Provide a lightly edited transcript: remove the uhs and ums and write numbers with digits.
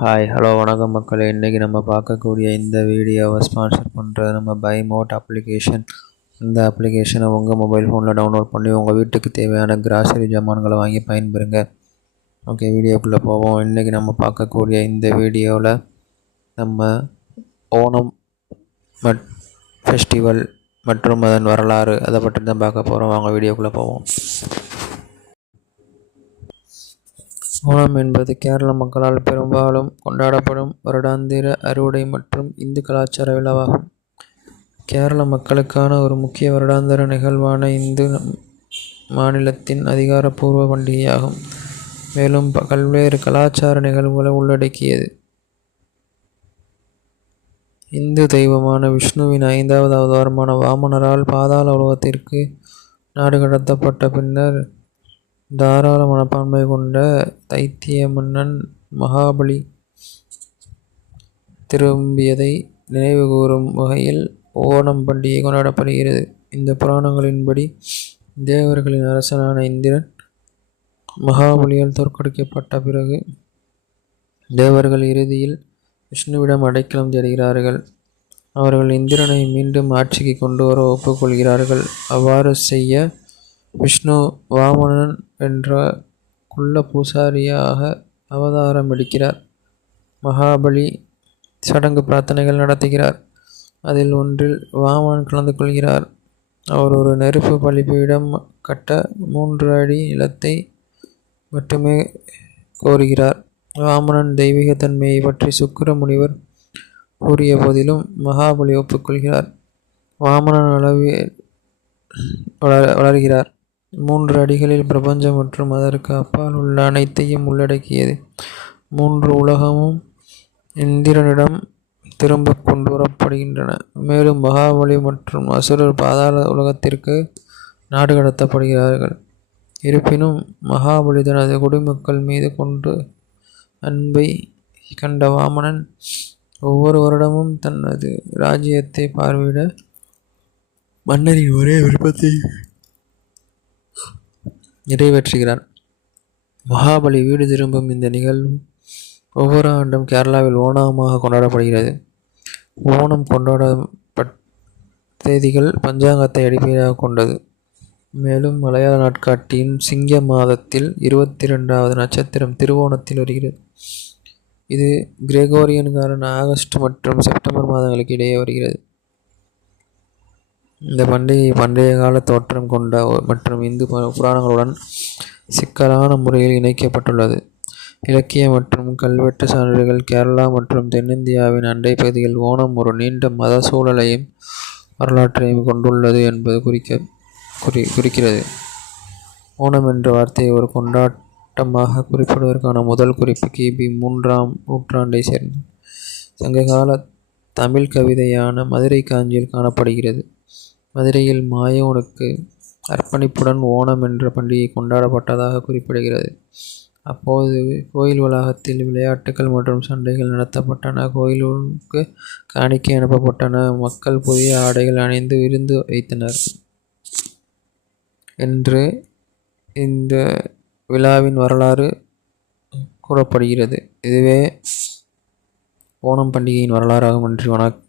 Hello வணக்கம் மக்களே. இன்றைக்கி நம்ம பார்க்கக்கூடிய இந்த வீடியோவை ஸ்பான்சர் பண்ணுறது நம்ம பைமோட் அப்ளிகேஷன். இந்த அப்ளிகேஷனை உங்கள் மொபைல் ஃபோனில் டவுன்லோட் பண்ணி உங்கள் வீட்டுக்கு தேவையான கிராசரி ஜாமான்களை வாங்கி பயன்பெறுங்க. ஓகே, வீடியோக்குள்ளே போவோம். இன்றைக்கி நம்ம பார்க்கக்கூடிய இந்த வீடியோவில் நம்ம ஓணம் ஃபெஸ்டிவல் மற்றும் அதன் வரலாறு அதை பற்றி தான் பார்க்க போகிறோம். வாங்க வீடியோக்குள்ளே போவோம். ஓணம் என்பது கேரள மக்களால் பெரும்பாலும் கொண்டாடப்படும் வருடாந்திர அறுவடை மற்றும் இந்து கலாச்சார விழாவாகும். கேரள மக்களுக்கான ஒரு முக்கிய வருடாந்திர நிகழ்வான இந்து மாநிலத்தின் அதிகாரப்பூர்வ பண்டிகையாகும். மேலும் பல்வேறு கலாச்சார நிகழ்வுகளை உள்ளடக்கியது. இந்து தெய்வமான விஷ்ணுவின் 5வது அவதாரமான வாமனரால் பாதாள உலகத்திற்கு நாடு கடத்தப்பட்ட பின்னர் தாராள மனப்பான்மை கொண்ட தைத்திய மன்னன் மகாபலி திரும்பியதை நினைவுகூரும் வகையில் ஓணம் பண்டிகை கொண்டாடப்படுகிறது. இந்த புராணங்களின்படி தேவர்களின் அரசனான இந்திரன் மகாபலியால் தோற்கடிக்கப்பட்ட பிறகு தேவர்கள் இறுதியில் விஷ்ணுவிடம் அடைக்கலம் தேடுகிறார்கள். அவர்கள் இந்திரனை மீண்டும் ஆட்சிக்கு கொண்டு வர ஒப்புக்கொள்கிறார்கள். அவ்வாறு செய்ய விஷ்ணு வாமனன் என்ற குள்ள பூசாரியாக அவதாரம் எடுக்கிறார். மகாபலி சடங்கு பிரார்த்தனைகள் நடத்துகிறார். அதில் ஒன்றில் வாமனன் கலந்து கொள்கிறார். அவர் ஒரு நெருப்பு பலிபீடம் கட்ட 3 அடி நிலத்தை மட்டுமே கோருகிறார். வாமனன் தெய்வீகத்தன்மையை பற்றி சுக்கிர முனிவர் கூறிய போதிலும் மகாபலி ஒப்புக்கொள்கிறார். வாமனன் அளவில் வளர்கிறார். 3 அடிகளில் பிரபஞ்சம் மற்றும் அதற்கு அப்பால் உள்ள அனைத்தையும் உள்ளடக்கியது. 3 உலகமும் இந்திரனிடம் திரும்ப கொண்டு வரப்படுகின்றன. மேலும் மகாபலி மற்றும் அசுரர் பாதாள உலகத்திற்கு நாடு கடத்தப்படுகிறார்கள். இருப்பினும் மகாபலி தனது குடிமக்கள் மீது கொண்டு அன்பை கண்ட வாமனன் ஒவ்வொரு வருடமும் தனது ராஜ்யத்தை பார்வையிட மன்னரின் ஒரே விருப்பத்தை நிறைவேற்றுகிறார். மகாபலி வீடு திரும்பும் இந்த நிகழ்வு ஒவ்வொரு ஆண்டும் கேரளாவில் ஓணமாக கொண்டாடப்படுகிறது. ஓணம் கொண்டாடப்பட்ட தேதிகள் பஞ்சாங்கத்தை அடிப்படையாக கொண்டது. மேலும் மலையாள நாட்காட்டியின் சிங்க மாதத்தில் 22வது நட்சத்திரம் திருவோணத்தில் வருகிறது. இது கிரெகோரியன் ஆகஸ்ட் மற்றும் செப்டம்பர் மாதங்களுக்கு இடையே வருகிறது. இந்த பண்டிகை பண்டைய கால தோற்றம் கொண்ட மற்றும் இந்து புராணங்களுடன் சிக்கலான முறையில் இணைக்கப்பட்டுள்ளது. இலக்கிய மற்றும் கல்வெட்டு சான்றுகள் கேரளா மற்றும் தென்னிந்தியாவின் அண்டை பகுதியில் ஓணம் ஒரு நீண்ட மத சூழலையும் வரலாற்றையும் கொண்டுள்ளது என்பது குறிக்கிறது. ஓணம் என்ற வார்த்தையை ஒரு கொண்டாட்டமாக குறிப்பிடுவதற்கான முதல் குறிப்பு கிபி 3ஆம் நூற்றாண்டை சேர்ந்த சங்ககால தமிழ் கவிதையான மதுரை காஞ்சியில் காணப்படுகிறது. மதுரையில் மாயோனுக்கு அர்ப்பணிப்புடன் ஓணம் என்ற பண்டிகை கொண்டாடப்பட்டதாக குறிப்பிடுகிறது. அப்போது கோயில் வளாகத்தில் விளையாட்டுகள் மற்றும் சண்டைகள் நடத்தப்பட்டன. கோயிலுக்கு காணிக்கை அனுப்பப்பட்டன. மக்கள் புதிய ஆடைகள் அணிந்து விருந்து வைத்தனர் என்று இந்த விழாவின் வரலாறு கூறப்படுகிறது. இதுவே ஓணம் பண்டிகையின் வரலாறாகும். நன்றி, வணக்கம்.